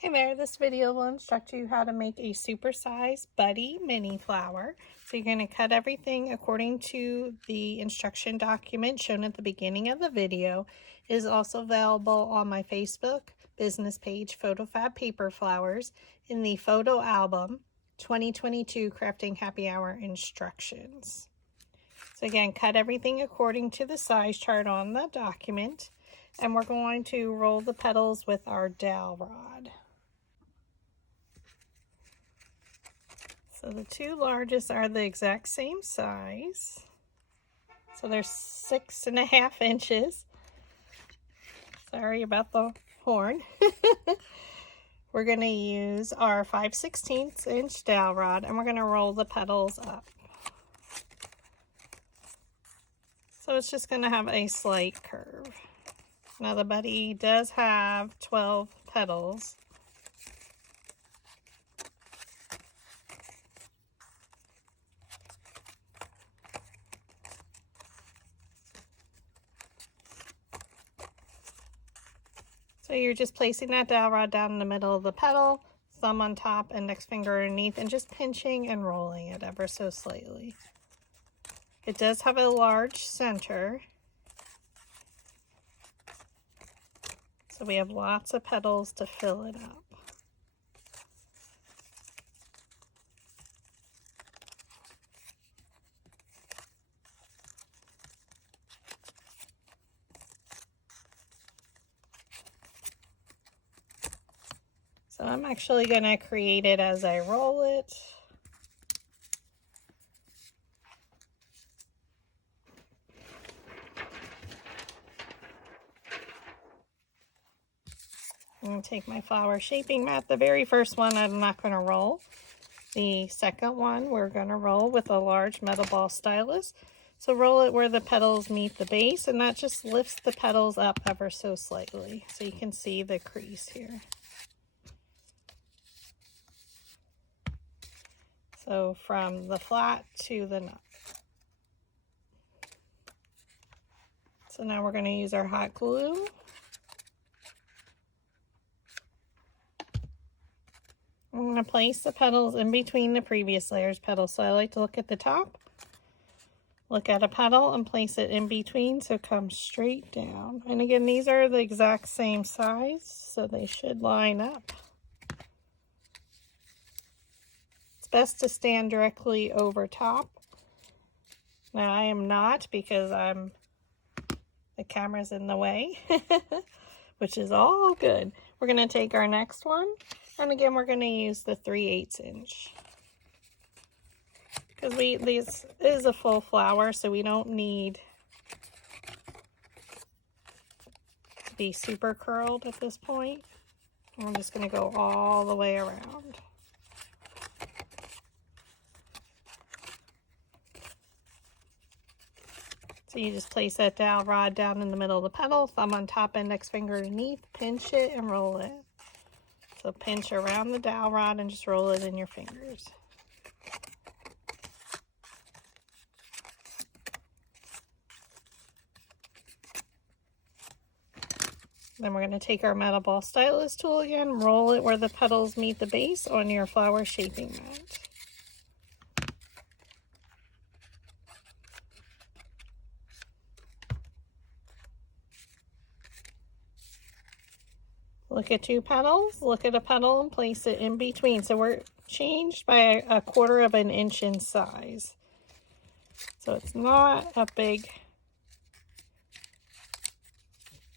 Hey there, this video will instruct you how to make a supersized buddy mini flower. So you're going to cut everything according to the instruction document shown at the beginning of the video. It is also available on my Facebook business page, PhotoFabPaperFlowers, in the photo album 2022 Crafting Happy Hour instructions. So again, cut everything according to the size chart on the document. And we're going to roll the petals with our dowel rod. So the two largest are the exact same size. So they're 6.5 inches. Sorry about the horn. We're going to use our 5/16 inch dowel rod and we're going to roll the petals up. So it's just going to have a slight curve. Now the buddy does have 12 petals. So you're just placing that dowel rod down in the middle of the petal, thumb on top, index finger underneath, and just pinching and rolling it ever so slightly. It does have a large center, so we have lots of petals to fill it up. So I'm actually going to create it as I roll it. I'm going to take my flower shaping mat. The very first one I'm not going to roll. The second one we're going to roll with a large metal ball stylus. So roll it where the petals meet the base, and that just lifts the petals up ever so slightly. So you can see the crease here. So from the flat to the nut. So now we're going to use our hot glue. I'm going to place the petals in between the previous layer's petals. So I like to look at the top, look at a petal, and place it in between so it comes straight down. And again, these are the exact same size, so they should line up. It's best to stand directly over top. Now I am not, because the camera's in the way, which is all good. We're going to take our next one, and again we're going to use the 3/8 inch. Because this is a full flower, so we don't need to be super curled at this point. And we're just going to go all the way around. So you just place that dowel rod down in the middle of the petal, thumb on top, index finger underneath, pinch it and roll it. So pinch around the dowel rod and just roll it in your fingers. Then we're going to take our metal ball stylus tool again, roll it where the petals meet the base on your flower shaping mat. Look at two petals, look at a petal and place it in between. So we're changed by a 1/4 of an inch in size. So it's not a big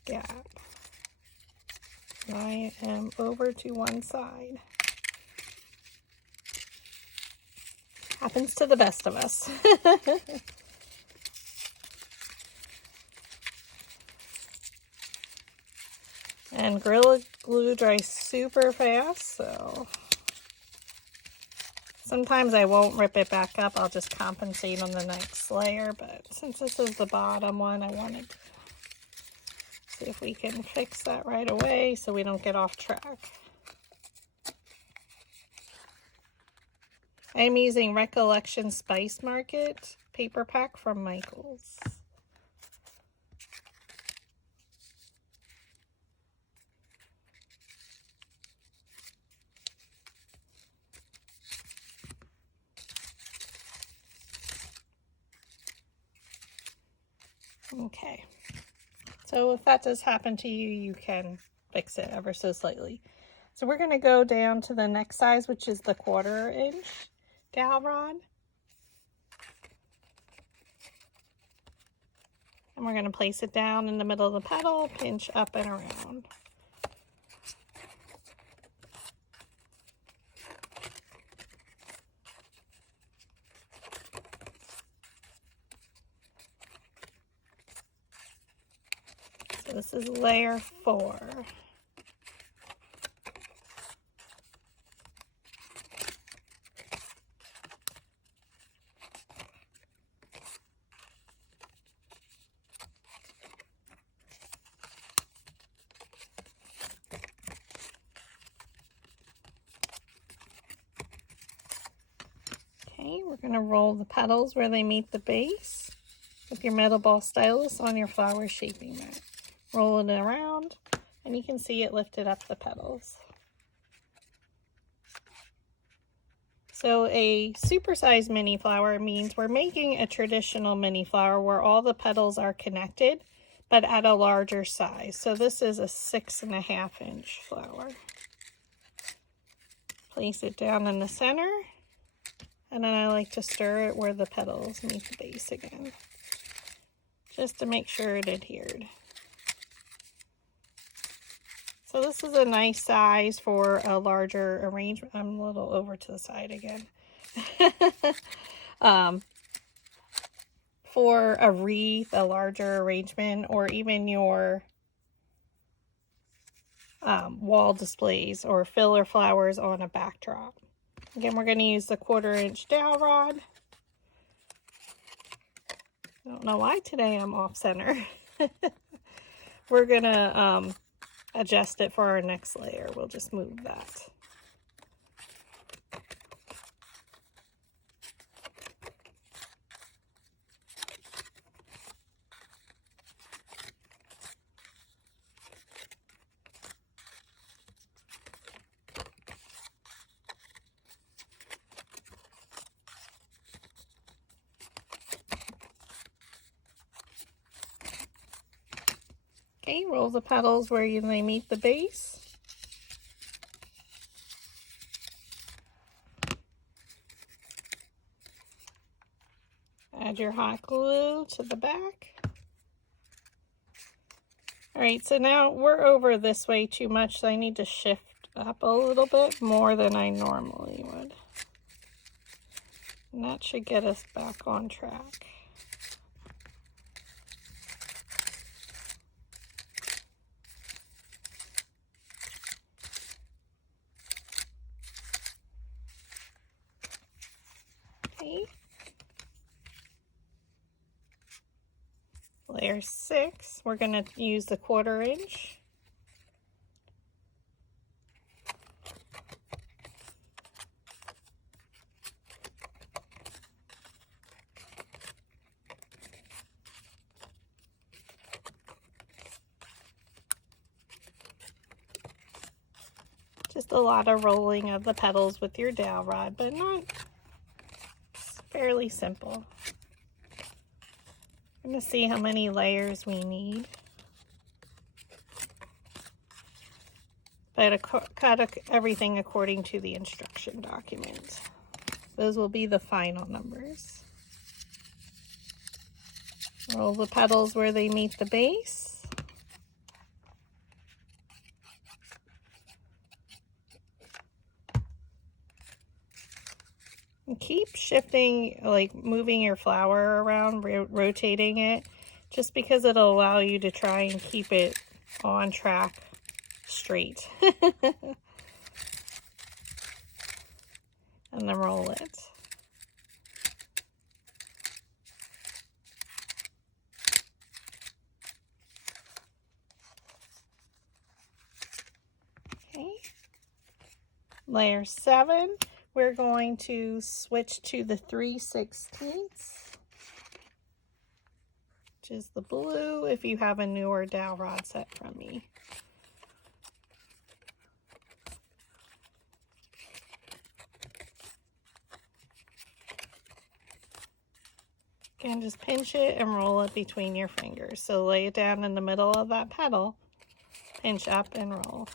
gap. I am over to one side. Happens to the best of us. And Gorilla Glue dries super fast, so sometimes I won't rip it back up. I'll just compensate on the next layer, but since this is the bottom one, I wanted to see if we can fix that right away so we don't get off track. I'm using Recollection Spice Market paper pack from Michaels. Okay, so if that does happen to you, you can fix it ever so slightly. So we're going to go down to the next size, which is the 1/4 inch dowel rod. And we're going to place it down in the middle of the petal, pinch up and around. So this is layer 4. Okay, we're going to roll the petals where they meet the base with your metal ball stylus on your flower shaping mat. Roll it around, and you can see it lifted up the petals. So a supersized mini flower means we're making a traditional mini flower where all the petals are connected, but at a larger size. So this is a 6.5 inch flower. Place it down in the center, and then I like to stir it where the petals meet the base again, just to make sure it adhered. So this is a nice size for a larger arrangement. I'm a little over to the side again. For a wreath, a larger arrangement, or even your wall displays or filler flowers on a backdrop. Again, we're going to use the 1/4 inch dowel rod. I don't know why today I'm off center. We're going to adjust it for our next layer. We'll just move that. Okay, roll the petals where they meet the base. Add your hot glue to the back. All right, so now we're over this way too much, so I need to shift up a little bit more than I normally would. And that should get us back on track. Okay. Layer 6, we're going to use the 1/4 inch. Just a lot of rolling of the petals with your dowel rod, but not, it's fairly simple. I'm going to see how many layers we need. But cut everything according to the instruction document. Those will be the final numbers. Roll the petals where they meet the base. And keep shifting, like moving your flower around, rotating it, just because it'll allow you to try and keep it on track straight. And then roll it. Okay. Layer 7, we're going to switch to the 3/16, which is the blue, if you have a newer dowel rod set from me. Again, just pinch it and roll it between your fingers. So lay it down in the middle of that petal, pinch up and roll.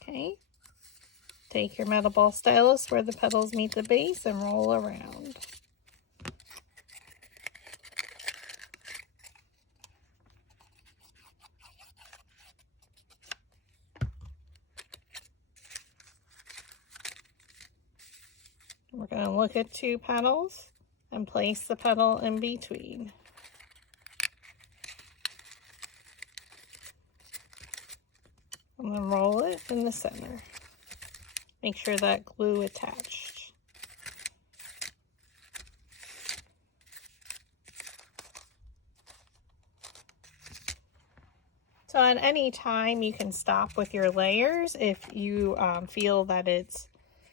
Okay, take your metal ball stylus where the petals meet the base and roll around. We're going to look at 2 petals and place the petal in between. And then roll it in the center. Make sure that glue attached. So at any time you can stop with your layers if you feel that it's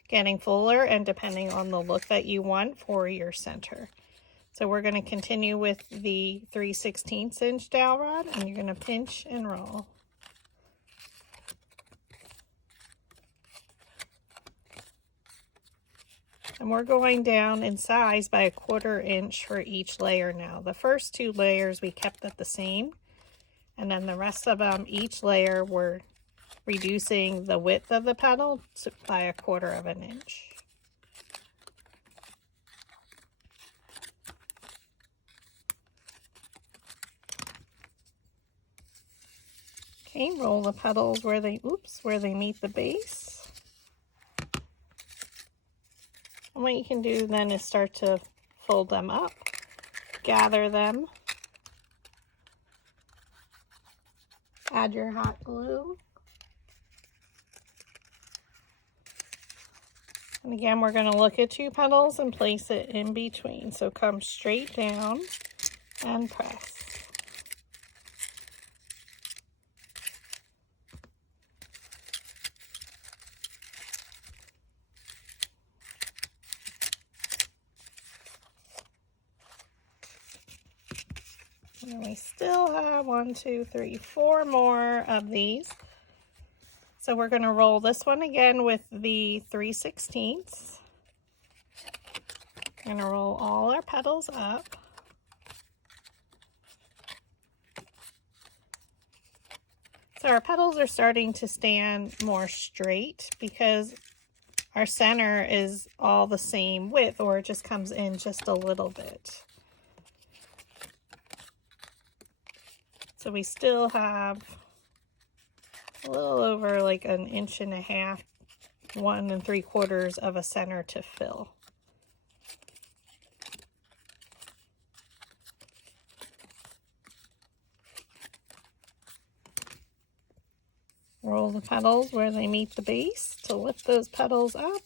getting fuller and depending on the look that you want for your center. So we're going to continue with the 3/16 inch dowel rod, and you're going to pinch and roll. And we're going down in size by 1/4 inch for each layer now. The first 2 layers we kept it the same, and then the rest of them, each layer we're reducing the width of the petal by 1/4 inch. Okay, roll the petals where they meet the base. And what you can do then is start to fold them up, gather them, add your hot glue. And again, we're going to look at 2 petals and place it in between. So come straight down and press. And we still have 1, 2, 3, 4 more of these. So we're going to roll this one again with the 3/16. We're going to roll all our petals up. So our petals are starting to stand more straight because our center is all the same width, or it just comes in just a little bit. So we still have a little over like 1.5 inches, 1 3/4 of a center to fill. Roll the petals where they meet the base to lift those petals up.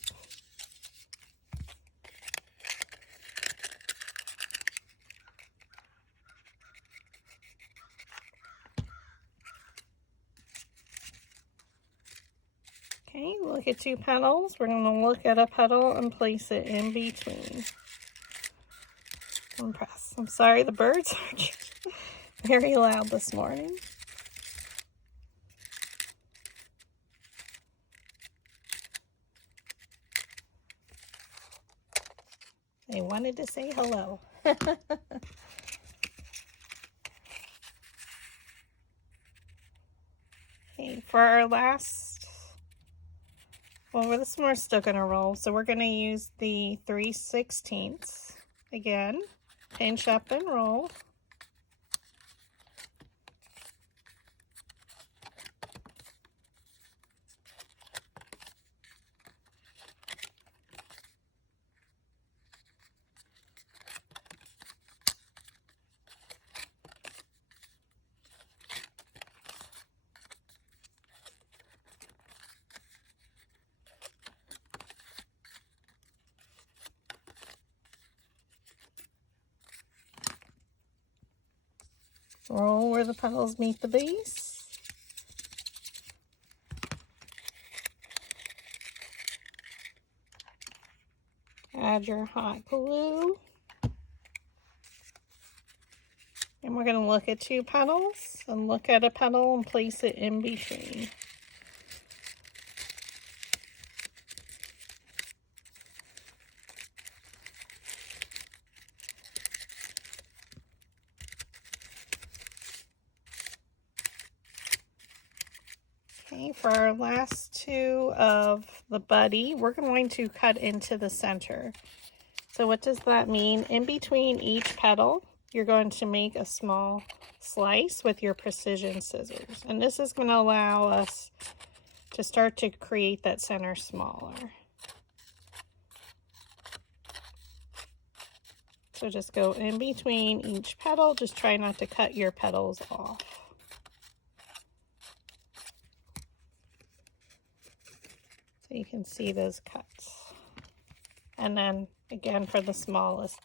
Okay, look at 2 petals. We're going to look at a petal and place it in between. And press. I'm sorry, the birds are very loud this morning. They wanted to say hello. Okay, for our last, well, this one we're still going to roll. So we're going to use the 3/16 again. Pinch up and roll. Roll where the petals meet the base. Add your hot glue. And we're going to look at 2 petals and look at a petal and place it in between. Okay, for our last 2 of the buddy, we're going to cut into the center. So what does that mean? In between each petal, you're going to make a small slice with your precision scissors. And this is going to allow us to start to create that center smaller. So just go in between each petal. Just try not to cut your petals off. So you can see those cuts. And then again for the smallest.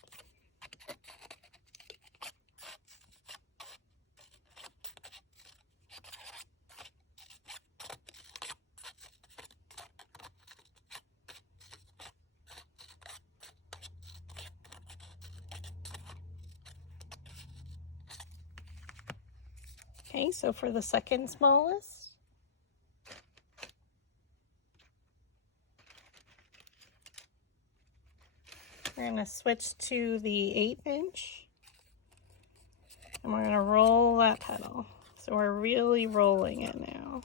Okay, so for the second smallest, we're going to switch to the 1/8 inch and we're going to roll that petal. So we're really rolling it now.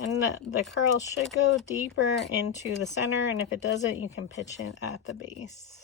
And the curl should go deeper into the center, and if it doesn't, you can pitch it at the base.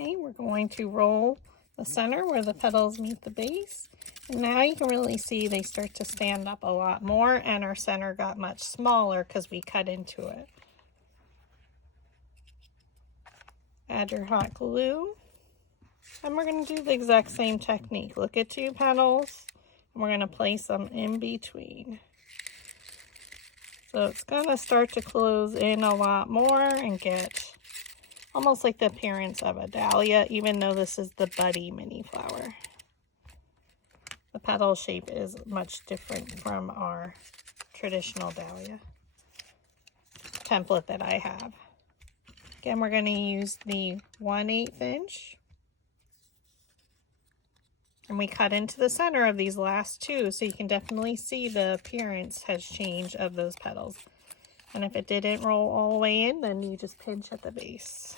Okay, we're going to roll the center where the petals meet the base. And now you can really see they start to stand up a lot more, and our center got much smaller because we cut into it. Add your hot glue. And we're going to do the exact same technique. Look at 2 petals, and we're going to place them in between. So it's going to start to close in a lot more and get almost like the appearance of a dahlia, even though this is the buddy mini flower. The petal shape is much different from our traditional dahlia template that I have. Again, we're going to use the 1/8 inch. And we cut into the center of these last 2, so you can definitely see the appearance has changed of those petals. And if it didn't roll all the way in, then you just pinch at the base.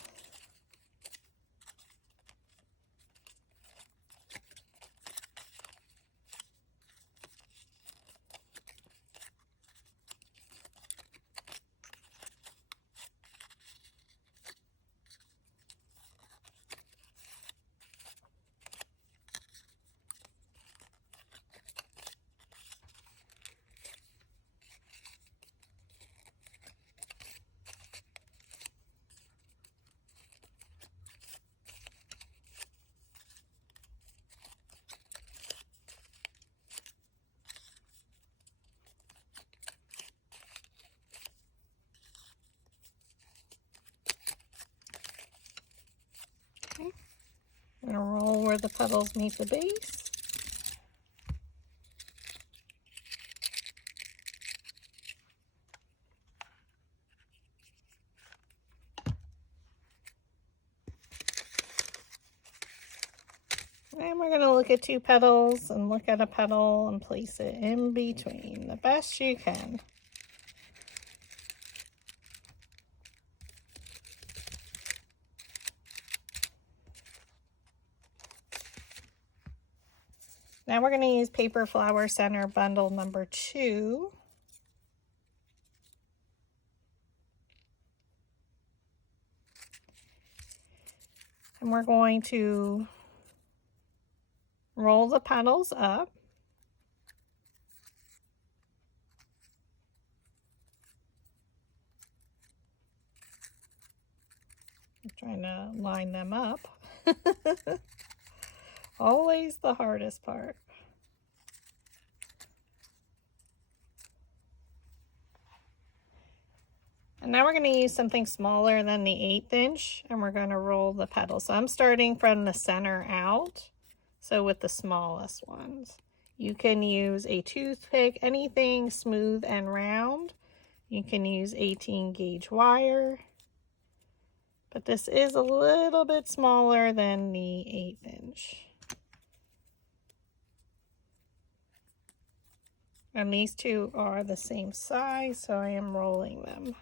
Okay. I'm going to roll where the petals meet the base. And we're going to look at 2 petals and look at a petal and place it in between the best you can. Now we're going to use Paper Flower Center bundle number 2. And we're going to roll the petals up. I'm trying to line them up. Always the hardest part. And now we're going to use something smaller than the 1/8 inch, and we're going to roll the petals. So I'm starting from the center out, so with the smallest ones. You can use a toothpick, anything smooth and round. You can use 18 gauge wire, but this is a little bit smaller than the 1/8 inch. And these two are the same size, so I am rolling them.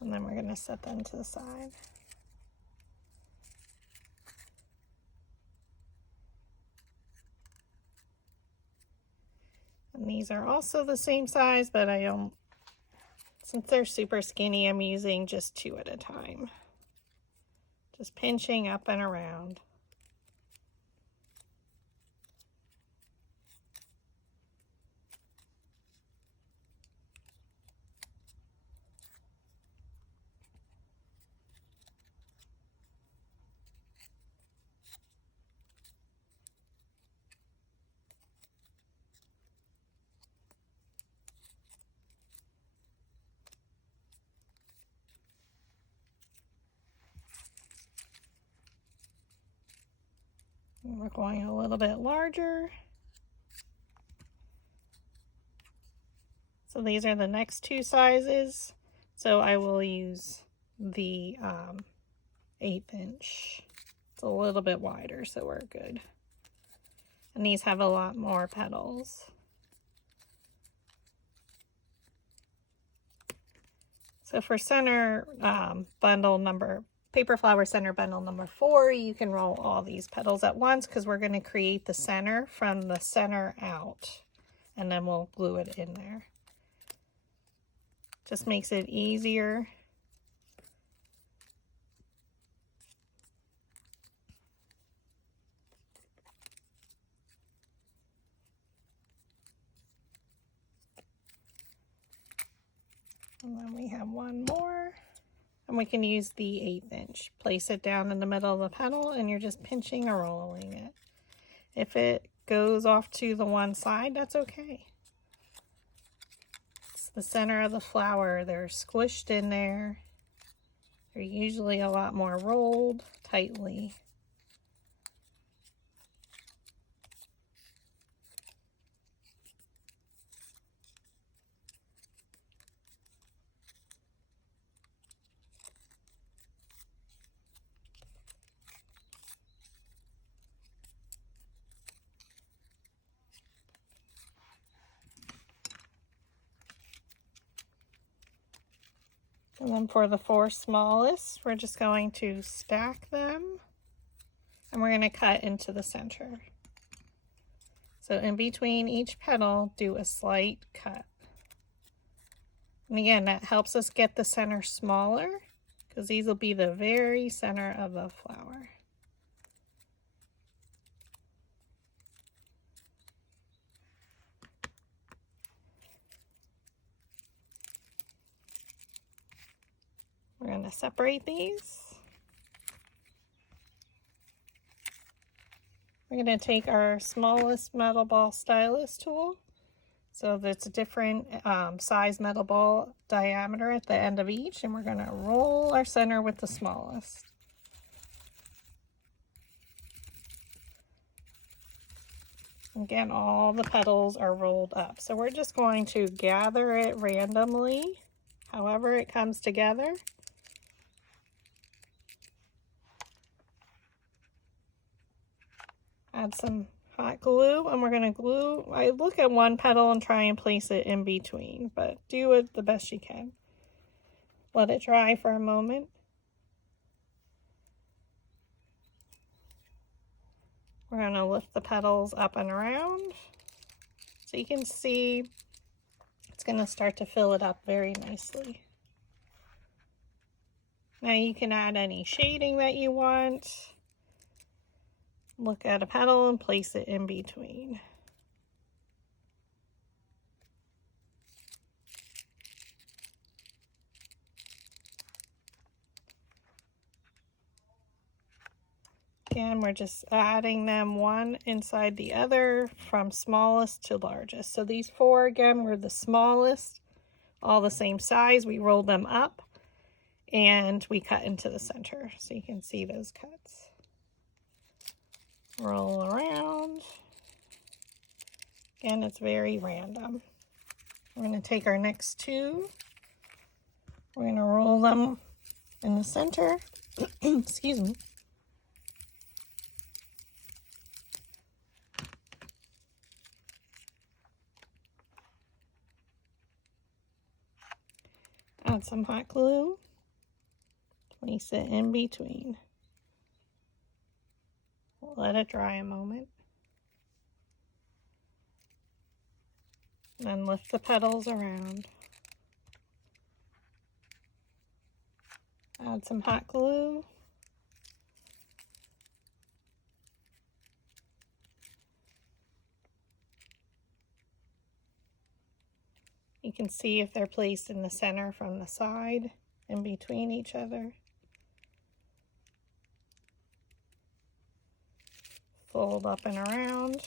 And then we're going to set them to the side. And these are also the same size, but I don't, since they're super skinny, I'm using just 2 at a time. Just pinching up and around. And we're going a little bit larger. So these are the next 2 sizes. So I will use the 1/8 inch. It's a little bit wider, so we're good. And these have a lot more petals. So for center bundle number, paper flower center bundle number 4, you can roll all these petals at once because we're going to create the center from the center out, and then we'll glue it in there. Just makes it easier. And then we have one more, and we can use the 1/8 inch. Place it down in the middle of the petal, and you're just pinching or rolling it. If it goes off to the one side, that's okay. It's the center of the flower. They're squished in there. They're usually a lot more rolled tightly. And then for the 4 smallest, we're just going to stack them, and we're going to cut into the center. So in between each petal, do a slight cut. And again, that helps us get the center smaller because these will be the very center of the flower. We're going to separate these. We're going to take our smallest metal ball stylus tool. So that's a different size metal ball diameter at the end of each, and we're going to roll our center with the smallest. Again, all the petals are rolled up. So we're just going to gather it randomly, however it comes together. Add some hot glue, and we're going to glue. I look at one petal and try and place it in between, but do it the best you can. Let it dry for a moment. We're going to lift the petals up and around. So you can see it's going to start to fill it up very nicely. Now you can add any shading that you want. Look at a petal and place it in between. Again, we're just adding them one inside the other from smallest to largest. So these four, again, were the smallest, all the same size. We rolled them up and we cut into the center. So you can see those cuts. Roll around. Again, it's very random. We're going to take our next two. We're going to roll them in the center. Excuse me. Add some hot glue. Place it in between. Let it dry a moment. Then lift the petals around. Add some hot glue. You can see if they're placed in the center from the side, in between each other. Fold up and around.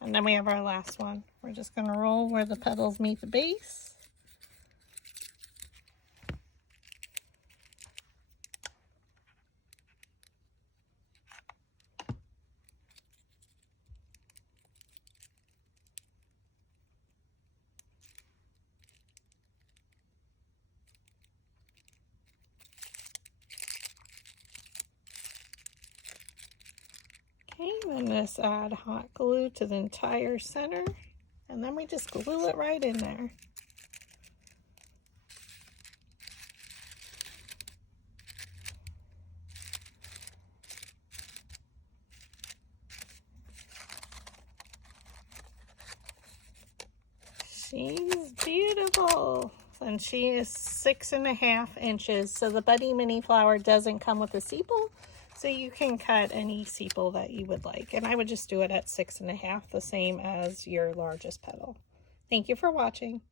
And then we have our last one. We're just going to roll where the petals meet the base. Okay, then just add hot glue to the entire center, and then we just glue it right in there. She's beautiful, and she is 6.5 inches. So the Buddy Mini Flower doesn't come with a sepal, so you can cut any sepal that you would like. And I would just do it at 6.5, the same as your largest petal. Thank you for watching.